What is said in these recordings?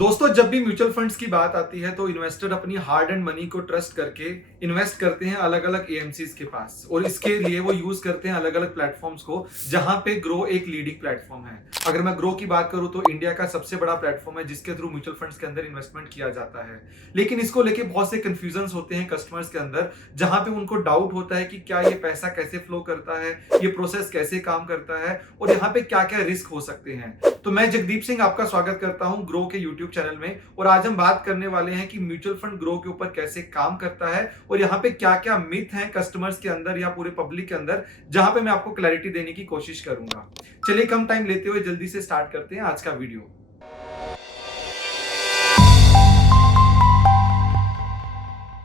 दोस्तों, जब भी म्यूचुअल फंड्स की बात आती है तो इन्वेस्टर अपनी हार्ड एंड मनी को ट्रस्ट करके इन्वेस्ट करते हैं अलग अलग एएमसीज के पास, और इसके लिए वो यूज करते हैं अलग अलग प्लेटफॉर्म्स को, जहां पे ग्रो एक लीडिंग प्लेटफॉर्म है। अगर मैं ग्रो की बात करूं तो इंडिया का सबसे बड़ा प्लेटफॉर्म है जिसके थ्रू म्यूचुअल फंड्स के अंदर इन्वेस्टमेंट किया जाता है। लेकिन इसको लेके बहुत से कंफ्यूजन होते हैं कस्टमर्स के अंदर, जहां पे उनको डाउट होता है कि क्या ये पैसा कैसे फ्लो करता है, ये प्रोसेस कैसे काम करता है, और यहाँ पे क्या क्या रिस्क हो सकते हैं। तो मैं जगदीप सिंह आपका स्वागत करता हूं ग्रो के यूट्यूब चैनल में, और आज हम बात करने वाले हैं कि म्यूचुअल फंड ग्रो के ऊपर कैसे काम करता है और यहाँ पे क्या क्या मिथ हैं कस्टमर्स के अंदर या पूरे पब्लिक के अंदर, जहां पे मैं आपको क्लैरिटी देने की कोशिश करूंगा। चलिए कम टाइम लेते हुए जल्दी से स्टार्ट करते हैं आज का वीडियो।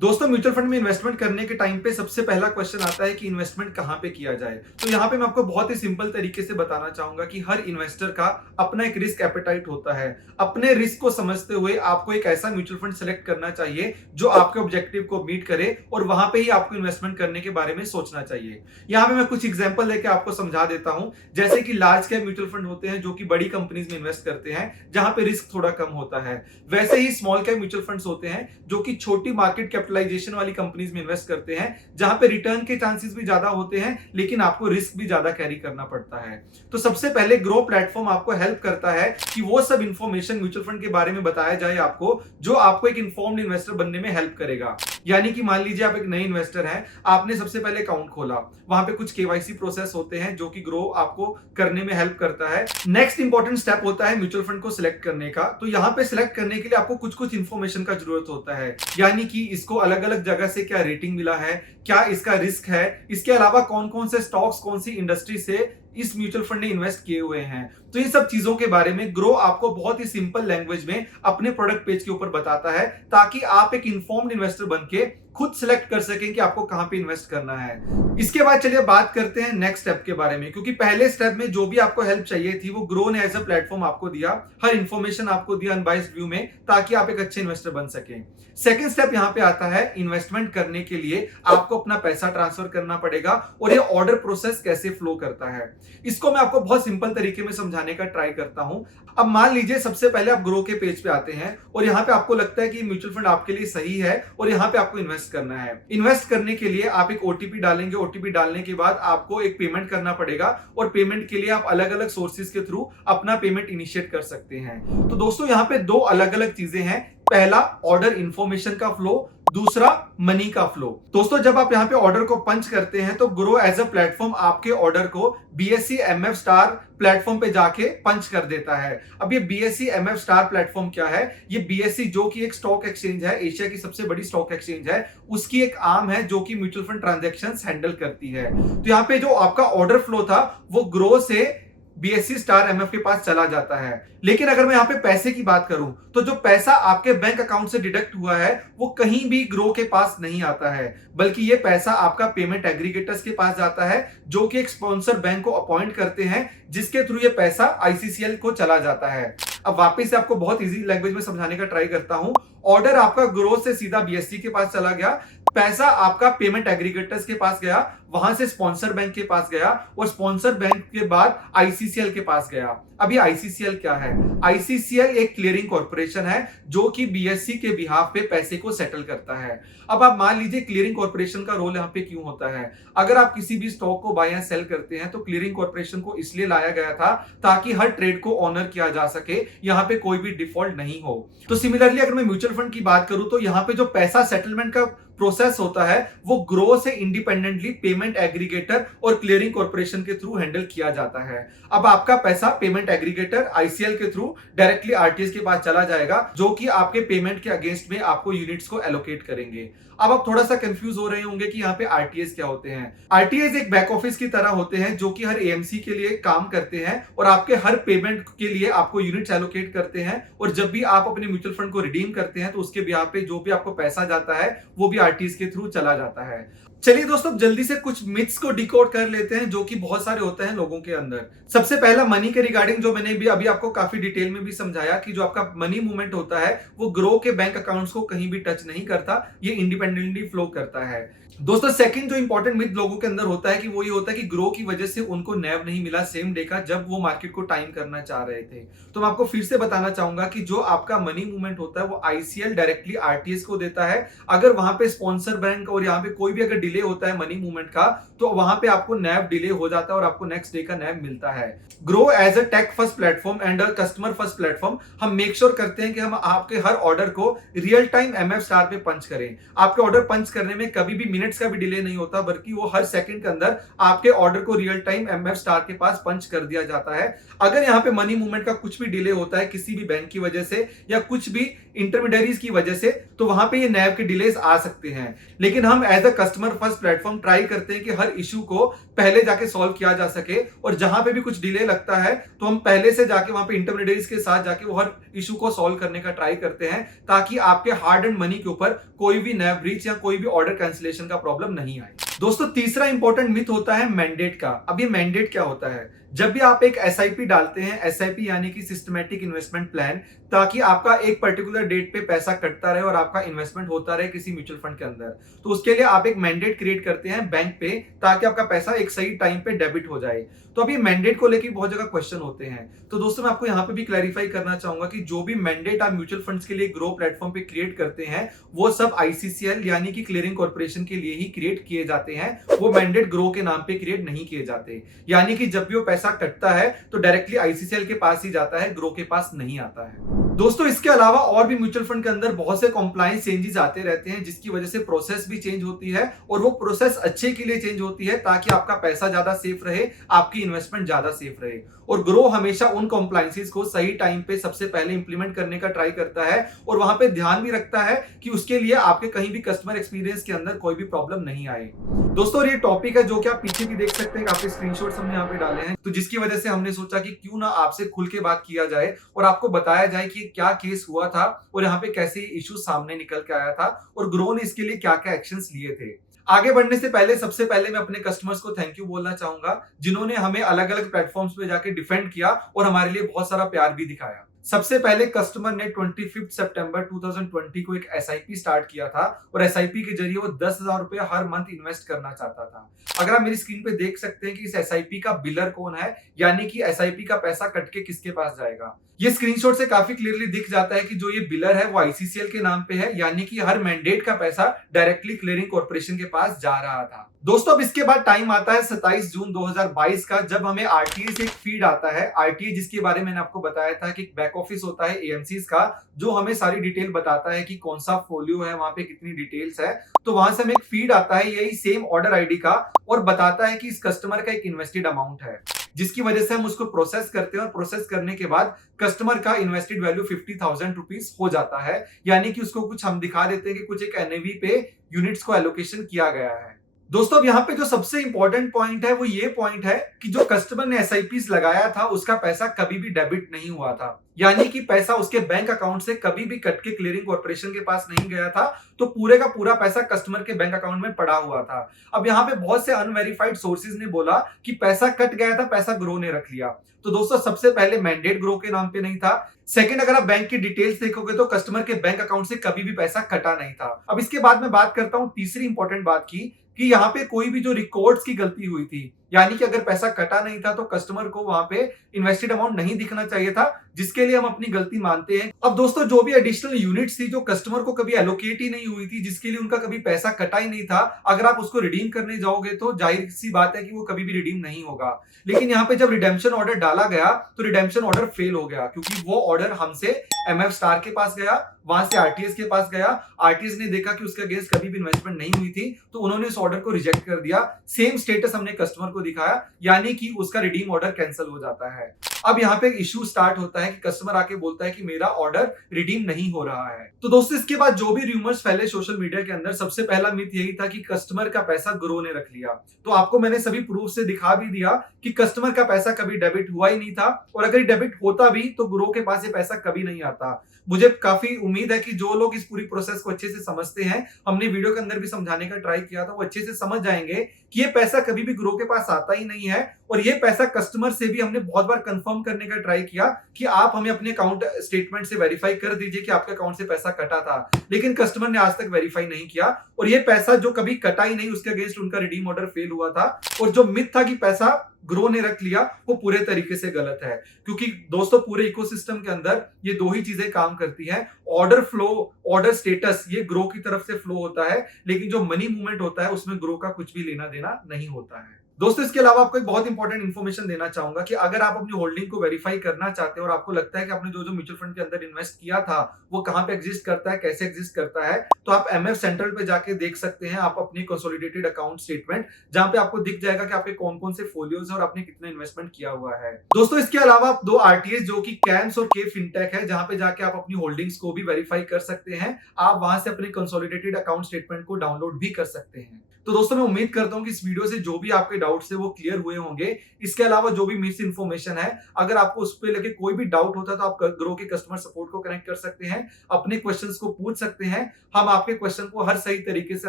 दोस्तों, म्यूचुअल फंड में इन्वेस्टमेंट करने के टाइम पे सबसे पहला क्वेश्चन आता है कि इन्वेस्टमेंट कहां पे किया जाए। तो यहां पे मैं आपको बहुत ही सिंपल तरीके से बताना चाहूंगा कि हर इन्वेस्टर का अपना एक रिस्क एपेटाइट होता है। अपने रिस्क को समझते हुए आपको एक ऐसा म्यूचुअल फंड सेलेक्ट करना चाहिए जो आपके ऑब्जेक्टिव को मीट करे, और वहां पे ही आपको इन्वेस्टमेंट करने के बारे में सोचना चाहिए। यहां पे मैं कुछ एग्जांपल लेके आपको समझा देता हूं। जैसे कि लार्ज कैप म्यूचुअल फंड होते हैं जो कि बड़ी कंपनीज में इन्वेस्ट करते हैं, जहां पे रिस्क थोड़ा कम होता है। वैसे ही स्मॉल कैप म्यूचुअल फंड्स होते हैं जो कि छोटी मार्केट कैपिटलाइजेशन वाली कंपनीज में इन्वेस्ट करते हैं, जहां पे रिटर्न के चांसेस भी ज्यादा होते हैं लेकिन आपको रिस्क भी ज्यादा कैरी करना पड़ता है। तो सबसे पहले ग्रो प्लेटफॉर्म आपको हेल्प करता है कि वो सब इंफॉर्मेशन म्यूचुअल फंड के बारे में बताया जाए आपको, जो आपको एक इन्फॉर्म्ड इन्वेस्टर बनने में हेल्प करेगा। यानी कि मान लीजिए आप एक नए इन्वेस्टर हैं, आपने सबसे पहले अकाउंट खोला, वहां पे कुछ केवाईसी प्रोसेस होते हैं जो कि ग्रो आपको करने में हेल्प करता है। नेक्स्ट इंपॉर्टेंट स्टेप होता है म्यूचुअल फंड को सिलेक्ट करने का। तो यहाँ पे सिलेक्ट करने के लिए आपको कुछ कुछ इंफॉर्मेशन का जरूरत होता है, यानी कि इसको अलग अलग जगह से क्या रेटिंग मिला है, क्या इसका रिस्क है, इसके अलावा कौन कौन से स्टॉक्स कौन सी इंडस्ट्री से इस म्यूचुअल फंड ने इन्वेस्ट किए हुए हैं। तो इन सब चीजों के बारे में ग्रो आपको बहुत ही सिंपल लैंग्वेज में अपने प्रोडक्ट पेज के ऊपर बताता है, ताकि आप एक इन्फॉर्म्ड इन्वेस्टर बन के खुद सिलेक्ट कर सकें कि आपको कहां पे इन्वेस्ट करना है। इसके बाद चलिए बात करते हैं नेक्स्ट स्टेप के बारे में, क्योंकि पहले स्टेप में जो भी आपको हेल्प चाहिए थी वो ग्रो ने एज अ प्लेटफॉर्म आपको दिया, हर इंफॉर्मेशन आपको दिया अनबाइस्ड व्यू में, ताकि आप एक अच्छे इन्वेस्टर बन सकें। सेकंड स्टेप यहां पे आता है, इन्वेस्टमेंट करने के लिए आपको अपना पैसा ट्रांसफर करना पड़ेगा, और ये ऑर्डर प्रोसेस कैसे फ्लो करता है इसको मैं आपको बहुत सिंपल तरीके में समझाने का ट्राई करता हूं। अब मान लीजिए सबसे पहले आप ग्रो के पेज पे आते हैं और यहाँ पे आपको लगता है कि म्यूचुअल फंड आपके लिए सही है और यहाँ पे आपको इन्वेस्ट करना है। इन्वेस्ट करने के लिए आप एक ओटीपी डालेंगे, ओटीपी डालने के बाद आपको एक पेमेंट करना पड़ेगा, और पेमेंट के लिए आप अलग अलग सोर्सेज के थ्रू अपना पेमेंट इनिशिएट कर सकते हैं। तो दोस्तों, यहाँ पे दो अलग अलग चीजें हैं। पहला, ऑर्डर इंफॉर्मेशन का फ्लो, दूसरा मनी का फ्लो। दोस्तों, जब आप यहाँ पे ऑर्डर को पंच करते हैं तो ग्रो एज अ प्लेटफॉर्म आपके ऑर्डर को बीएसई एमएफ स्टार प्लेटफॉर्म पे जाके पंच कर देता है। अब ये बीएसई एमएफ स्टार प्लेटफॉर्म क्या है? ये बीएसई जो कि एक स्टॉक एक्सचेंज है, एशिया की सबसे बड़ी स्टॉक एक्सचेंज है, उसकी एक आर्म है जो कि म्यूचुअल फंड ट्रांजैक्शंस हैंडल करती है। तो यहाँ पे जो आपका ऑर्डर फ्लो था वो ग्रो से बीएससी स्टार एमएफ के पास चला जाता है। लेकिन अगर मैं यहाँ पे पैसे की बात करूं तो जो पैसा आपके बैंक अकाउंट से डिडक्ट हुआ है वो कहीं भी ग्रो के पास नहीं आता है, बल्कि ये पैसा आपका पेमेंट एग्रीगेटर्स के पास जाता है, जो कि एक स्पॉन्सर बैंक को अपॉइंट करते हैं, जिसके थ्रू ये पैसा आईसीसीएल को चला जाता है। अब वापस से आपको बहुत इजी लैंग्वेज में समझाने का ट्राई करता हूं। ऑर्डर आपका ग्रो से सीधा बीएससी के पास चला गया, पैसा आपका पेमेंट एग्रीगेटर्स के पास गया, वहां से स्पॉन्सर बैंक के पास गया, और स्पॉन्सर बैंक के बाद आईसीसीएल के पास गया। अब ये आईसीसीएल क्या है? आईसीसीएल एक क्लियरिंग कॉर्पोरेशन है जो कि बीएससी के बिहाफ पे पैसे को सेटल करता है। अब आप मान लीजिए क्लियरिंग कॉर्पोरेशन का रोल यहाँ पे क्यों होता है? अगर आप किसी भी स्टॉक को बाय या सेल करते हैं तो क्लियरिंग कॉर्पोरेशन को इसलिए लाया गया था ताकि हर ट्रेड को ऑनर किया जा सके, यहाँ पे कोई भी डिफॉल्ट नहीं हो। तो सिमिलरली अगर मैं म्यूचुअल फंड की बात करूं तो यहाँ पे जो पैसा सेटलमेंट का प्रोसेस होता है वो ग्रो से इंडिपेंडेंटली पेमेंट एग्रीगेटर और क्लियरिंग कॉर्पोरेशन के थ्रू हैंडल किया जाता है। अब आपका पैसा पेमेंट एग्रीगेटर आईसीएल के थ्रू डायरेक्टली आरटीएस के पास चला जाएगा, जो कि आपके पेमेंट के अगेंस्ट में आपको यूनिट्स को एलोकेट करेंगे। अब आप थोड़ा सा कंफ्यूज हो रहे होंगे कि यहाँ पे आरटीएस क्या होते हैं। आरटीएस एक बैक ऑफिस की तरह होते हैं जो कि हर एएमसी के लिए काम करते हैं और आपके हर पेमेंट के लिए आपको यूनिट्स एलोकेट करते हैं, और जब भी आप अपने म्यूचुअल फंड को रिडीम करते हैं तो उसके बिहाफ पे जो भी आपको पैसा जाता है वो भी आरटीएस के थ्रू चला जाता है। चलिए दोस्तों, जल्दी से कुछ मिथ्स को डिकोड कर लेते हैं जो कि बहुत सारे होते हैं लोगों के अंदर। सबसे पहला मनी के रिगार्डिंग, जो मैंने भी अभी आपको काफी डिटेल में भी समझाया कि जो आपका मनी मूवमेंट होता है वो ग्रो के बैंक अकाउंट्स को कहीं भी टच नहीं करता, ये इंडिपेंडेंटली फ्लो करता है। दोस्तों सेकंड जो इंपॉर्टेंट मिथ लोगों के अंदर होता है कि वो ये होता है कि ग्रो की वजह से उनको नैव नहीं मिला सेम डे का जब वो मार्केट को टाइम करना चाह रहे थे। तो मैं आपको फिर से बताना चाहूंगा कि जो आपका मनी मूवमेंट होता है वो आईसीएल डायरेक्टली आरटीएस को देता है। अगर वहां पे स्पॉन्सर बैंक और यहाँ पे कोई भी अगर डिले होता है मनी मूवमेंट का तो वहां पे आपको नैव डिले हो जाता है और आपको नेक्स्ट डे का नैव मिलता है। Grow as a tech first platform and a customer first platform हम मेक श्योर करते हैं कि हम आपके हर ऑर्डर को रियल टाइम एमएफ स्टार पे पंच करें। आपके ऑर्डर पंच करने में कभी भी मिनट्स का भी डिले नहीं होता बल्कि वो हर सेकंड के अंदर आपके ऑर्डर को रियल टाइम एमएफ स्टार के पास पंच कर दिया जाता है। अगर यहाँ पे मनी मूवमेंट का कुछ भी डिले होता है किसी भी बैंक की वजह से या कुछ भी इंटरमीडियरीज की वजह से तो वहां पे ये नैव के डिलेस आ सकते हैं। लेकिन हम as a customer first platform try करते हैं कि हर इशू को पहले जाके सॉल्व किया जा सके और जहां पे भी कुछ डिले लगता है तो हम पहले से जाके वहां पे इंटरमीडियरीज के साथ जाके वो हर इशू को सॉल्व करने का ट्राई करते हैं ताकि आपके हार्ड एंड मनी के ऊपर कोई भी नैव ब्रीच या कोई भी ऑर्डर कैंसिलेशन का प्रॉब्लम नहीं आए। दोस्तों तीसरा इंपॉर्टेंट मिथ होता है मैंडेट का। अब ये मैंडेट क्या होता है? जब भी आप एक एसआईपी डालते हैं, एसआईपी यानी कि सिस्टमैटिक इन्वेस्टमेंट प्लान, ताकि आपका एक पर्टिकुलर डेट पे पैसा कटता रहे और आपका इन्वेस्टमेंट होता रहे किसी म्यूचुअल फंड के अंदर, तो उसके लिए आप एक मैंडेट क्रिएट करते हैं बैंक पे ताकि आपका पैसा एक सही टाइम पे डेबिट हो जाए। तो अभी मैंडेट को लेकर बहुत जगह क्वेश्चन होते हैं। तो दोस्तों मैं आपको यहाँ पे भी क्लैरिफाई करना चाहूंगा कि जो भी मैंडेट आप म्यूचुअल फंड्स के लिए ग्रो प्लेटफॉर्म पे क्रिएट करते हैं वो सब आईसीसीएल यानी कि क्लियरिंग कॉर्पोरेशन के लिए ही क्रिएट किए जाते हैं। वो मैंडेट ग्रो के नाम पे क्रिएट नहीं किए जाते। यानी कि जब भी वो पैसा कटता है तो डायरेक्टली आईसीसीएल के पास ही जाता है, ग्रो के पास नहीं आता है। दोस्तों इसके अलावा और भी म्यूचुअल फंड के अंदर बहुत से कॉम्प्लायंस चेंजेस आते रहते हैं जिसकी वजह से प्रोसेस भी चेंज होती है और वो प्रोसेस अच्छे के लिए चेंज होती है ताकि आपका पैसा ज्यादा सेफ रहे, आपकी इन्वेस्टमेंट ज्यादा सेफ रहे। और ग्रो हमेशा उन कॉम्प्लायंसेस को सही टाइम पे सबसे पहले इंप्लीमेंट करने का ट्राई करता है और वहां पे ध्यान भी रखता है कि उसके लिए आपके कहीं भी कस्टमर एक्सपीरियंस के अंदर कोई भी प्रॉब्लम नहीं आए। दोस्तों ये टॉपिक है जो कि आप पीछे भी देख सकते हैं, काफी स्क्रीनशॉट्स हमने यहाँ पे डाले हैं, तो जिसकी वजह से हमने सोचा कि क्यों ना आपसे खुल के बात किया जाए और आपको बताया जाए कि क्या केस हुआ था और यहाँ पे कैसे इशू सामने निकल के आया था और ग्रो ने इसके लिए क्या क्या एक्शंस लिए थे। आगे बढ़ने से पहले सबसे पहले मैं अपने कस्टमर्स को थैंक यू बोलना चाहूंगा जिन्होंने हमें अलग अलग प्लेटफॉर्म्स पे जाके डिफेंड किया और हमारे लिए बहुत सारा प्यार भी दिखाया। सबसे पहले कस्टमर ने 25 सितंबर 2020 को एक एसआईपी स्टार्ट किया था और एसआईपी के जरिए वो 10,000 रुपए हर मंथ इन्वेस्ट करना चाहता था। अगर आप मेरी स्क्रीन पे देख सकते हैं कि इस एसआईपी का बिलर कौन है, यानी कि एसआईपी का पैसा कट के किसके पास जाएगा। ये स्क्रीनशॉट से काफी क्लियरली दिख जाता है कि जो ये बिलर है वो आईसीसीएल के नाम पे है, यानी कि हर मैंडेट का पैसा डायरेक्टली क्लियरिंग कॉर्पोरेशन के पास जा रहा था। दोस्तों अब इसके बाद टाइम आता है 27 जून 2022 का, जब हमें आरटीए से एक फीड आता है। आरटीए जिसके बारे में मैंने आपको बताया था कि बैक ऑफिस होता है एएमसीज का जो हमें सारी डिटेल बताता है कि कौन सा फोलियो है, वहां पे कितनी डिटेल्स है। तो वहां से हमें एक फीड आता है यही सेम ऑर्डर आईडी का और बताता है कि इस कस्टमर का एक इन्वेस्टेड अमाउंट है, जिसकी वजह से हम उसको प्रोसेस करते हैं और प्रोसेस करने के बाद कस्टमर का इन्वेस्टेड वैल्यू 50,000 रुपीज हो जाता है। यानी कि उसको कुछ हम दिखा देते हैं कि कुछ एक एनएवी पे यूनिट्स को एलोकेशन किया गया है। दोस्तों अब यहाँ पे जो सबसे इंपॉर्टेंट पॉइंट है वो ये पॉइंट है कि जो कस्टमर ने एसआईपीस लगाया था उसका पैसा कभी भी डेबिट नहीं हुआ था, यानी कि पैसा उसके बैंक अकाउंट से कभी भी कट के क्लियरिंग कॉर्पोरेशन के पास नहीं गया था। तो पूरे का पूरा पैसा कस्टमर के बैंक अकाउंट में पड़ा हुआ था। अब यहाँ पे बहुत से अनवेरिफाइड सोर्सेज ने बोला कि पैसा कट गया था, पैसा ग्रो ने रख लिया। तो दोस्तों सबसे पहले मैंडेट ग्रो के नाम पे नहीं था। सेकंड, अगर आप बैंक की डिटेल्स देखोगे तो कस्टमर के बैंक अकाउंट से कभी भी पैसा कटा नहीं था। अब इसके बाद मैं बात करता हूं तीसरी इंपॉर्टेंट बात की कि यहाँ पे कोई भी जो रिकॉर्ड्स की गलती हुई थी, यानी कि अगर पैसा कटा नहीं था तो कस्टमर को वहां पे इन्वेस्टेड अमाउंट नहीं दिखना चाहिए था, जिसके लिए हम अपनी गलती मानते हैं। अब दोस्तों जो भी एडिशनल यूनिट्स थी जो कस्टमर को कभी एलोकेट ही नहीं हुई थी, जिसके लिए उनका कभी पैसा कटा ही नहीं था, अगर आप उसको रिडीम करने जाओगे तो जाहिर सी बात है कि वो कभी भी रिडीम नहीं होगा। लेकिन यहाँ पे जब रिडेम्पशन ऑर्डर डाला गया तो रिडेम्पशन ऑर्डर फेल हो गया, क्योंकि वो ऑर्डर हमसे एमएफ स्टार के पास गया, वहां से आरटीएस के पास गया। आरटीएस ने देखा कि उसके अगेंस्ट कभी भी इन्वेस्टमेंट नहीं हुई थी, तो उन्होंने उस ऑर्डर को रिजेक्ट कर दिया। सेम स्टेटस हमने कस्टमर को दिखाया, यानी कि उसका रिडीम ऑर्डर कैंसिल हो जाता है। अब यहाँ पे इशू स्टार्ट होता है कि कस्टमर आके बोलता है कि मेरा ऑर्डर रिडीम नहीं हो रहा है। तो दोस्तों इसके बाद जो भी रूमर्स फैले सोशल मीडिया के अंदर, सबसे पहला मिथ यही था कि कस्टमर का पैसा ग्रो ने रख लिया। तो आपको मैंने सभी प्रूफ से दिखा भी दिया कि कस्टमर का पैसा कभी डेबिट हुआ ही नहीं था, और अगर डेबिट होता भी तो ग्रो के पास ये पैसा कभी नहीं आता। मुझे काफी उम्मीद है कि जो लोग इस पूरी प्रोसेस को अच्छे से समझते हैं, हमने वीडियो के अंदर भी समझाने का ट्राई किया था, वो अच्छे से समझ जाएंगे कि ये पैसा कभी भी ग्रो के पास आता ही नहीं है। और ये पैसा कस्टमर से भी हमने बहुत बार कंफर्म कंफर्म करने का ट्राई किया कि आप हमें अपने अकाउंट स्टेटमेंट से वेरीफाई कर दीजिए कि आपके अकाउंट से पैसा कटा था, लेकिन कस्टमर ने आज तक वेरीफाई नहीं किया और ये पैसा जो कभी कटा ही नहीं, उसके अगेंस्ट उनका रिडीम ऑर्डर फेल हुआ था। और जो मिथ था कि पैसा ग्रो ने रख लिया, वो पूरे तरीके से गलत है, क्योंकि दोस्तों पूरे इकोसिस्टम के अंदर ये दो ही चीजें काम करती हैं। ऑर्डर फ्लो, ऑर्डर स्टेटस, ये ग्रो की तरफ से फ्लो होता है, लेकिन जो मनी मूवमेंट होता है उसमें ग्रो का कुछ भी लेना देना नहीं होता है। दोस्तों इसके अलावा आपको एक बहुत इंपॉर्टेंट इन्फॉर्मेशन देना चाहूंगा कि अगर आप अपनी होल्डिंग को वेरीफाई करना चाहते हैं और आपको लगता है कि आपने जो जो म्यूचुअल फंड के अंदर इन्वेस्ट किया था वो कहां पे एग्जिस्ट करता है, कैसे एग्जिस्ट करता है, तो आप एमएफ सेंट्रल पे जाके देख सकते हैं आप अपनी कंसोलिडेटेड अकाउंट स्टेटमेंट, जहां पे आपको दिख जाएगा कि आपके कौन कौन से फोलियोज है और आपने कितना इन्वेस्टमेंट किया हुआ है। दोस्तों इसके अलावा आप दो आरटीएस जो कि कैम्स और के फिनटेक है, जहां पे जाके आप अपनी होल्डिंग्स को भी वेरीफाई कर सकते हैं। आप वहां से अपने कंसोलिडेटेड अकाउंट स्टेटमेंट को डाउनलोड भी कर सकते हैं। तो दोस्तों मैं उम्मीद करता हूं कि इस वीडियो से जो भी आपके डाउट्स है वो क्लियर हुए होंगे। इसके अलावा जो भी मिस इन्फॉर्मेशन है, अगर आपको उस पर लेके कोई भी डाउट होता है तो आप ग्रो के कस्टमर सपोर्ट को कनेक्ट कर सकते हैं, अपने क्वेश्चंस को पूछ सकते हैं। हम आपके क्वेश्चन को हर सही तरीके से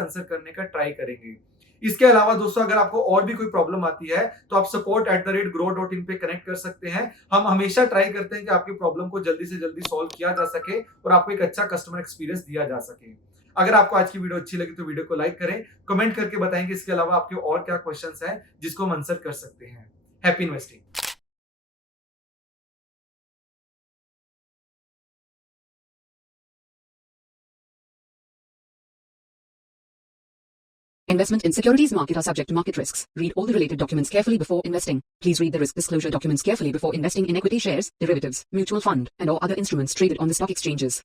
आंसर करने का ट्राई करेंगे। इसके अलावा दोस्तों अगर आपको और भी कोई प्रॉब्लम आती है तो आप support@grow.in पे कनेक्ट कर सकते हैं। हम हमेशा ट्राई करते हैं कि आपकी प्रॉब्लम को जल्दी से जल्दी सॉल्व किया जा सके और आपको एक अच्छा कस्टमर एक्सपीरियंस दिया जा सके। अगर आपको आज की वीडियो अच्छी लगी तो वीडियो को लाइक करें, कमेंट करके बताएं कि इसके अलावा आपके और क्या क्वेश्चंस हैं जिसको हम आंसर कर सकते हैं। Happy investing. Investment in securities market are subject to market risks. Read all the related documents carefully before investing. Please read the risk disclosure documents carefully before investing in equity shares, derivatives, mutual fund, and or other instruments traded on the stock exchanges.